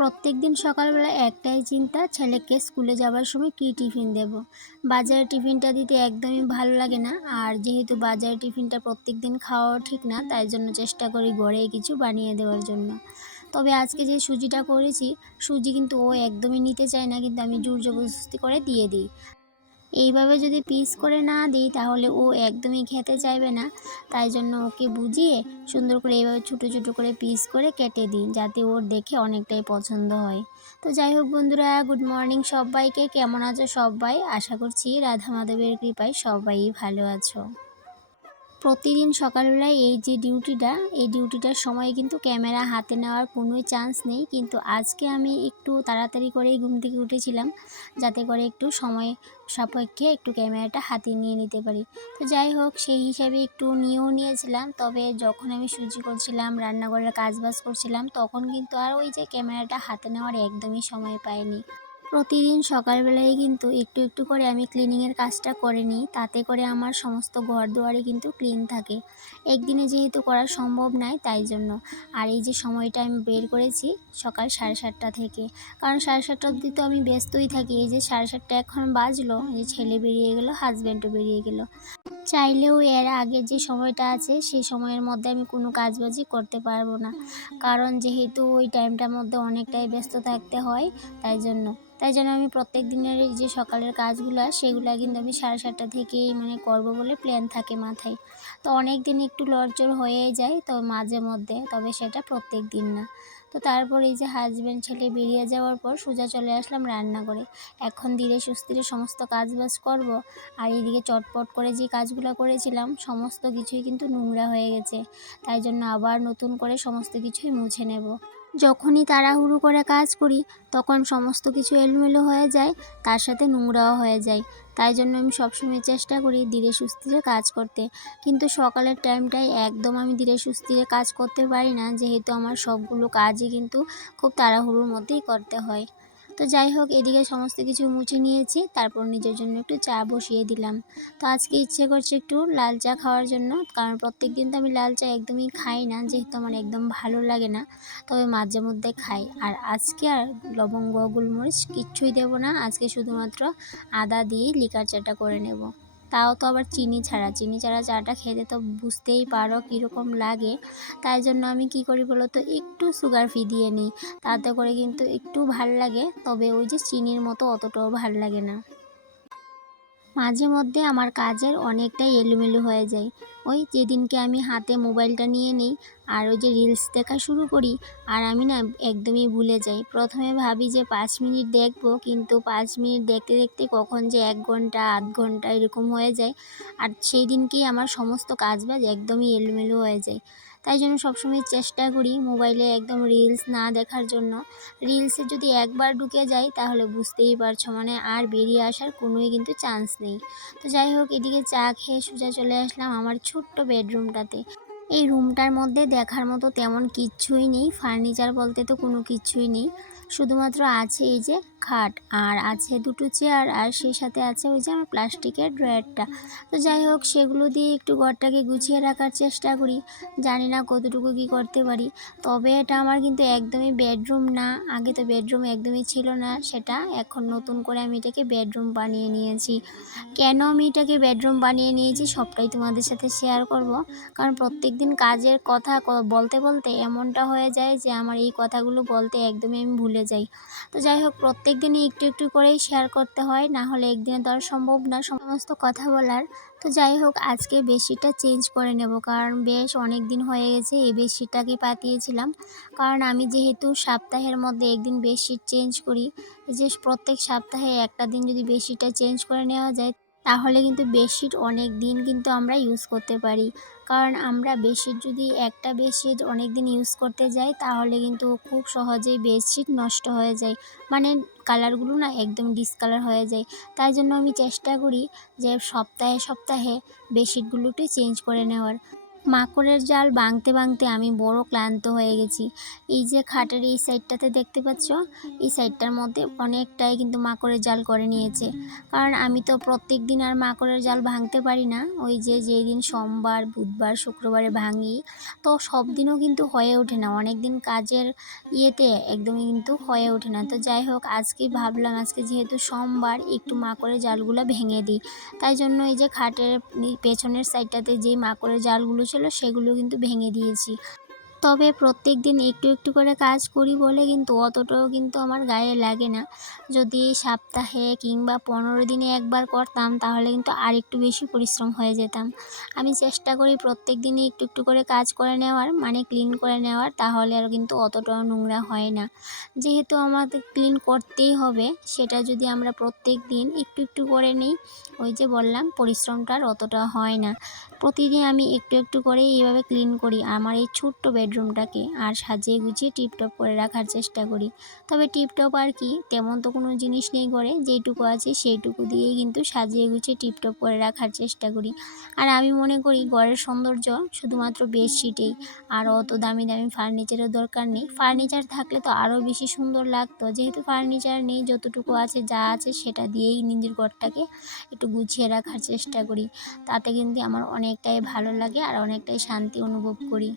প্রত্যেকদিন সকালবেলা একটাই চিন্তা, ছেলেকে স্কুলে যাবার সময় কী টিফিন দেব। বাজারে টিফিনটা দিতে একদমই ভালো লাগে না। আর যেহেতু বাজারে টিফিনটা প্রত্যেকদিন খাওয়াও ঠিক না, তাই জন্য চেষ্টা করি ঘরেই কিছু বানিয়ে দেওয়ার জন্য। তবে আজকে যে সুজিটা করেছি, সুজি কিন্তু ও একদমই নিতে চায় না, কিন্তু আমি জোর জবরদস্তি করে দিয়ে দিই। এইভাবে যদি পিস করে না দিই তাহলে ও একদমই খেতে চাইবে না। তাই জন্য ওকে বুঝিয়ে সুন্দর করে এইভাবে ছোটো ছোটো করে পিস করে কেটে দিই, যাতে ওর দেখে অনেকটাই পছন্দ হয়। তো যাই হোক বন্ধুরা, গুড মর্নিং সবাইকে। কেমন আছো সবাই? আশা করছি রাধা মাধবের কৃপায় সবাই ভালো আছো। প্রতিদিন সকালবেলায় এই ডিউটিটার সময় কিন্তু ক্যামেরা হাতে নেওয়ার কোনোই চান্স নেই, কিন্তু আজকে আমি একটু তাড়াতাড়ি করেই ঘুম থেকে উঠেছিলাম, যাতে করে একটু সময় সাপেক্ষে একটু ক্যামেরাটা হাতে নিয়ে নিতে পারি। তো যাই হোক, সেই হিসাবে একটু নিয়েও নিয়েছিলাম। তবে যখন আমি সুজি করছিলাম, রান্নাঘরের কাজবাজ করছিলাম, তখন কিন্তু আর ওই যে ক্যামেরাটা হাতে নেওয়ার একদমই সময় পাইনি। প্রতিদিন সকালবেলায় কিন্তু একটু একটু করে আমি ক্লিনিংয়ের কাজটা করে নিই, তাতে করে আমার সমস্ত ঘর দুয়ারে কিন্তু ক্লিন থাকে। একদিনে যেহেতু করা সম্ভব নয়, তাই জন্য। আর এই যে সময়টা আমি বের করেছি সকাল 7:30টা থেকে, কারণ 7:30টা অবধি তো আমি ব্যস্তই থাকি। এই যে 7:30 এখন বাজলো, এই ছেলে বেরিয়ে গেল, হাজব্যান্ডও বেরিয়ে গেল। চাইলেও এর আগে যে সময়টা আছে সেই সময়ের মধ্যে আমি কোনো কাজবাজই করতে পারবো না, কারণ যেহেতু ওই টাইমটার মধ্যে অনেকটাই ব্যস্ত থাকতে হয়। তাই জন্য আমি প্রত্যেক দিনের এই যে সকালের কাজগুলো, সেগুলো কিন্তু আমি 7:30টা থেকেই করবো বলে প্ল্যান থাকে মাথায়। তো অনেক দিন একটু লড়চড় হয়েই যায়, তো মাঝে মধ্যে, তবে সেটা প্রত্যেক দিন না। তো তারপর এই যে হাজব্যান্ড ছেলে বেরিয়ে যাওয়ার পর সোজা চলে আসলাম রান্নাঘরে। এখন ধীরে সুস্থিরে সমস্ত কাজবাজ করব। আর এইদিকে চটপট করে যে কাজগুলো করেছিলাম সমস্ত কিছুই কিন্তু নোংরা হয়ে গেছে, তাই জন্য আবার নতুন করে সমস্ত কিছুই মুছে নেব। যখনই তাড়াহুড়ো করে কাজ করি তখন সমস্ত কিছু এলোমেলো হয়ে যায়, তার সাথে নোংরাও হয়ে যায়। তাই জন্য আমি সবসময় চেষ্টা করি ধীরে সুস্থিরে কাজ করতে, কিন্তু সকালের টাইমটায় একদম আমি ধীরে সুস্থিরে কাজ করতে পারি না, যেহেতু আমার সবগুলো কাজই কিন্তু খুব তাড়াহুড়োর মধ্যেই করতে হয়। তো যাই হোক, এদিকে সমস্ত কিছু মুছে নিয়েছি, তারপর নিজের জন্য একটু চা বসিয়ে দিলাম। তো আজকে ইচ্ছে করছে একটু লাল চা খাওয়ার জন্য, কারণ প্রত্যেক দিন তো আমি লাল চা একদমই খাই না, যেহেতু আমার একদম ভালো লাগে না। তবে মাঝে মধ্যে খাই। আর আজকে আর লবঙ্গ গোলমরিচ কিচ্ছুই দেব না, আজকে শুধুমাত্র আদা দিয়েই লিকার চাটা করে নেব। তাও তো আবার চিনি ছাড়া চাটা খেতে তো বুঝতেই পারো কীরকম লাগে। তাই জন্য আমি কি করি বলো তো, একটু সুগার ফ্রি দিয়ে নিই, তাতে করে কিন্তু একটু ভাল লাগে, তবে ওই যে চিনির মতো অতটাও ভাল লাগে না। মাঝে মধ্যে আমার কাজের অনেকটাই এলোমেলো হয়ে যায়। ওই যেদিনকে আমি হাতে মোবাইলটা নিয়ে নিই আর ওই যে রিলস দেখা শুরু করি, আর আমি না একদমই ভুলে যাই। প্রথমে ভাবি যে 5 মিনিট দেখব, কিন্তু 5 মিনিট দেখতে দেখতে কখন যে 1 ঘন্টা, আধ ঘন্টা এরকম হয়ে যায়। আর সেই দিনকেই আমার সমস্ত কাজবাজ একদমই এলোমেলো হয়ে যায়। তাই জন্য সবসময় চেষ্টা করি মোবাইলে একদম রিলস না দেখার জন্য। রিলসে যদি একবার ঢুকে যাই তাহলে বুঝতেই পারছো, আর বেরিয়ে আসার কোনোই কিন্তু চান্স নেই। তো যাই হোক, এদিকে চা খেয়ে সোজা চলে আসলাম আমার ছোট্ট বেডরুমটাতে। এই রুমটার মধ্যে দেখার মতো তেমন কিচ্ছুই নেই, ফার্নিচার বলতে তো কোনো কিচ্ছুই নেই। শুধুমাত্র আছে এই যে খাট, আর আছে দুটো চেয়ার, আর সেই সাথে আছে ওই যে আমার প্লাস্টিকের ড্রয়ারটা। তো যাই হোক, সেগুলো দিয়ে একটু ঘরটাকে গুছিয়ে রাখার চেষ্টা করি। জানি না কতটুকু কী করতে পারি। তবে এটা আমার কিন্তু একদমই বেডরুম না, আগে তো বেডরুম একদমই ছিল না সেটা, এখন নতুন করে আমি এটাকে বেডরুম বানিয়ে নিয়েছি। কেন আমি এটাকে বেডরুম বানিয়ে নিয়েছি সবটাই তোমাদের সাথে শেয়ার করব, কারণ প্রত্যেকদিন কাজের কথা বলতে বলতে এমনটা হয়ে যায় যে আমার এই কথাগুলো বলতে একদমই আমি ভুলে যাই। তো যাই হোক, প্রত্যেক দিনই একটু একটু করেই শেয়ার করতে হয়, না হলে একদিনে তো আর সম্ভব না সমস্ত কথা বলার। তো যাই হোক, আজকে বেডশিটটা চেঞ্জ করে নেব, কারণ বেশ অনেক দিন হয়ে গেছে এই বেডশিটটাকে পাতিয়েছিলাম। কারণ আমি যেহেতু সপ্তাহের মধ্যে একদিন বেডশিট চেঞ্জ করি, এই যে প্রত্যেক সপ্তাহে একটা দিন যদি বেডশিটটা চেঞ্জ করে নেওয়া যায়, তাহলে কিন্তু বেডশিট অনেক দিন কিন্তু আমরা ইউজ করতে পারি। কারণ আমরা বেডশিট যদি একটা বেডশিট অনেক দিন ইউজ করতে যাই, তাহলে কিন্তু খুব সহজেই বেডশিট নষ্ট হয়ে যায়, মানে কালারগুলো না একদম ডিসকালার হয়ে যায়। তাই জন্য আমি চেষ্টা করি যে সপ্তাহে সপ্তাহে বেডশিটগুলো একটু চেঞ্জ করে নেওয়ার। মাকড়ের জাল ভাঙতে ভাঙতে আমি বড় ক্লান্ত হয়ে গেছি। এই যে খাটের এই সাইডটাতে দেখতে পাচ্ছ, এই সাইডটার মধ্যে অনেকটাই কিন্তু মাকড়ের জাল করে নিয়েছে। কারণ আমি তো প্রত্যেক দিন আর মাকড়ের জাল ভাঙতে পারি না, ওই যে যেই দিন সোমবার, বুধবার, শুক্রবারে ভাঙি, তো সব দিনও কিন্তু হয়ে ওঠে না, অনেক দিন কাজের ইয়েতে একদমই কিন্তু হয়ে ওঠে না। তো যাই হোক, আজকে ভাবলাম আজকে যেহেতু সোমবার একটু মাকড়ের জালগুলো ভেঙে দিই। তাই জন্য এই যে খাটের পেছনের সাইডটাতে যেই মাকড়ের জালগুলো ছিল সেগুলো কিন্তু ভেঙে দিয়েছি। তবে প্রত্যেকদিন একটু একটু করে কাজ করি বলে কিন্তু অতটাও কিন্তু আমার গায়ে লাগে না। যদি সপ্তাহে কিংবা 15 দিনে একবার করতাম তাহলে কিন্তু আরেকটু বেশি পরিশ্রম হয়ে যেতাম। আমি চেষ্টা করি প্রত্যেক দিনই একটু একটু করে কাজ করে নেওয়ার, মানে ক্লিন করে নেওয়ার, তাহলে আর কিন্তু অতটাও নোংরা হয় না। যেহেতু আমাদের ক্লিন করতেই হবে, সেটা যদি আমরা প্রত্যেক দিন একটু একটু করে নিই, ওই যে বললাম পরিশ্রমটা আর অতটা হয় না। প্রতিদিন আমি একটু একটু করে এইভাবে ক্লিন করি আমার এই ছোট্ট বেডরুমটাকে, আর সাজিয়ে গুছিয়ে টিপটপ করে রাখার চেষ্টা করি। তবে টিপটপ আর কি, তেমন তো কোনো জিনিস নেই ঘরে, যেইটুকু আছে সেইটুকু দিয়েই কিন্তু সাজিয়ে গুছিয়ে টিপটপ করে রাখার চেষ্টা করি। আর আমি মনে করি ঘরের সৌন্দর্য শুধুমাত্র বেডশিটেই, আর অত দামি দামি ফার্নিচারের দরকার নেই। ফার্নিচার থাকলে তো আরও বেশি সুন্দর লাগতো, যেহেতু ফার্নিচার নেই, যতটুকু আছে যা আছে সেটা দিয়েই নিজের ঘরটাকে একটু গুছিয়ে রাখার চেষ্টা করি। তাতে কিন্তু আমার অনেকটাই ভালো লাগে আর অনেকটাই শান্তি অনুভব করি।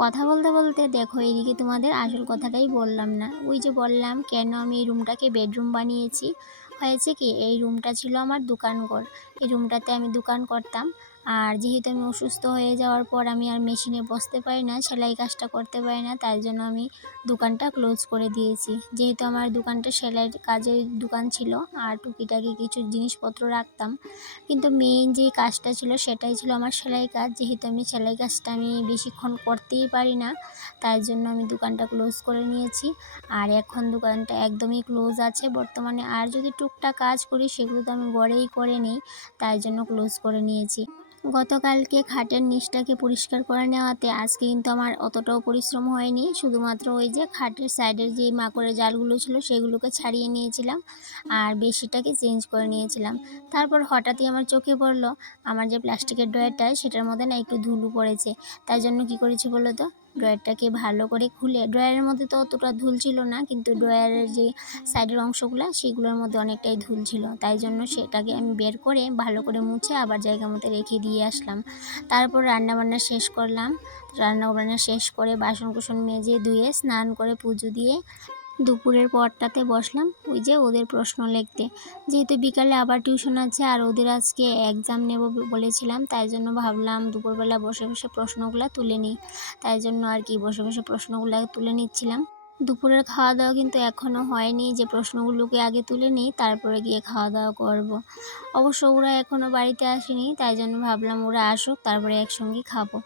কথা বলতে বলতে দেখো এদিকে তোমাদের আসল কথাটাই বললাম না। ওই যে বললাম কেন আমি এই রুমটাকে বেডরুম বানিয়েছি। হয়েছে কি, এই রুমটা ছিল আমার দোকানঘর। এই রুমটাতে আমি দোকান করতাম। আর যেহেতু আমি অসুস্থ হয়ে যাওয়ার পর আমি আর মেশিনে বসতে পারি না, সেলাই কাজটা করতে পারি না, তাই জন্য আমি দোকানটা ক্লোজ করে দিয়েছি। যেহেতু আমার দোকানটা সেলাইয়ের কাজের দোকান ছিল, আর টুকিটাকি কিছু জিনিসপত্র রাখতাম, কিন্তু মেইন যে কাজটা ছিল সেটাই ছিল আমার সেলাই কাজ। যেহেতু আমি সেলাই কাজটা আমি বেশিক্ষণ করতেই পারি না, তাই জন্য আমি দোকানটা ক্লোজ করে নিয়েছি। আর এখন দোকানটা একদমই ক্লোজ আছে বর্তমানে। আর যদি টুকটাক কাজ করি সেগুলো তো আমি ঘরেই করে নিই, তাই জন্য ক্লোজ করে নিয়েছি। গতকালকে খাটের নিচটাকে পরিষ্কার করে নেওয়াতে আজকে কিন্তু আমার অতটাও পরিশ্রম হয়নি, শুধুমাত্র ওই যে খাটের সাইডের যে মাকড়ের জালগুলো ছিল সেগুলোকে ছাড়িয়ে নিয়েছিলাম আর বেডশিটটাকে চেঞ্জ করে নিয়েছিলাম। তারপর হঠাৎই আমার চোখে পড়লো আমার যে প্লাস্টিকের ড্রয়ারটা সেটার মধ্যে না একটু ধুলো পড়েছে। তাই জন্য কী করেছি বলো তো, ড্রয়ারটাকে ভালো করে খুলে, ড্রয়ারের মধ্যে তো অতটা ধুল ছিল না, কিন্তু ড্রয়ারের যে সাইডের অংশগুলো সেগুলোর মধ্যে অনেকটাই ধুল ছিল, তাই জন্য সেটাকে আমি বের করে ভালো করে মুছে আবার জায়গা মতো রেখে দিয়ে আসলাম। তারপর রান্নাবান্না শেষ করলাম। রান্নাবান্না শেষ করে বাসন কুসন মেজে ধুয়ে স্নান করে পুজো দিয়ে দুপুরের পরটাতে বসলাম ওই যে ওদের প্রশ্ন লিখতে। যেহেতু বিকালে আবার টিউশন আছে আর ওদের আজকে এক্সাম নেব বলেছিলাম, তাই জন্য ভাবলাম দুপুরবেলা বসে বসে প্রশ্নগুলো তুলে নিই। তাই জন্য আর কি বসে বসে প্রশ্নগুলো তুলে নিচ্ছিলাম। দুপুরের খাওয়া দাওয়া কিন্তু এখনও হয়নি, যে প্রশ্নগুলোকে আগে তুলে নিই তারপরে গিয়ে খাওয়া দাওয়া করব। অবশ্য ওরা এখনও বাড়িতে আসেনি, তাই জন্য ভাবলাম ওরা আসুক তারপরে একসঙ্গেই খাবো।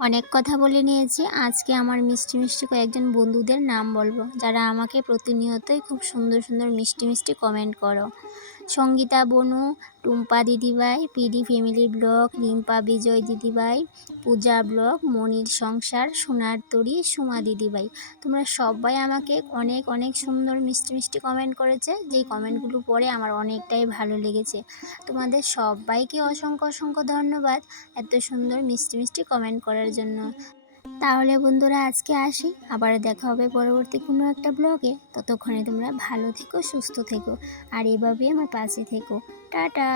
অনেক কথা বলে নিয়েছি, আজকে আমার মিষ্টি মিষ্টি কয়েকজন বন্ধুদের নাম বলবো, যারা আমাকে প্রতিনিয়তই খুব সুন্দর সুন্দর মিষ্টি মিষ্টি কমেন্ট করো। সঙ্গীতা বনু, টুম্পা দিদিভাই, পিডি ফ্যামিলি ব্লগ, রিম্পা বিজয় দিদিভাই, পূজা ব্লগ, মনির সংসার, সোনার তরী, সুমা দিদিভাই। তোমরা সবাই আমাকে অনেক অনেক সুন্দর মিষ্টি মিষ্টি কমেন্ট করেছে, যেই কমেন্টগুলো পড়ে আমার অনেকটাই ভালো লেগেছে। তোমাদের সবাইকে অসংখ্য অসংখ্য ধন্যবাদ এত সুন্দর মিষ্টি মিষ্টি কমেন্ট করার জন্য। তাহলে বন্ধুরা আজকে আসি, আবার দেখা হবে পরবর্তী কোনো একটা ব্লগে। ততক্ষণে তোমরা ভালো থেকো, সুস্থ থেকো, আর এভাবেই আমার পাশে থেকো। টাটা।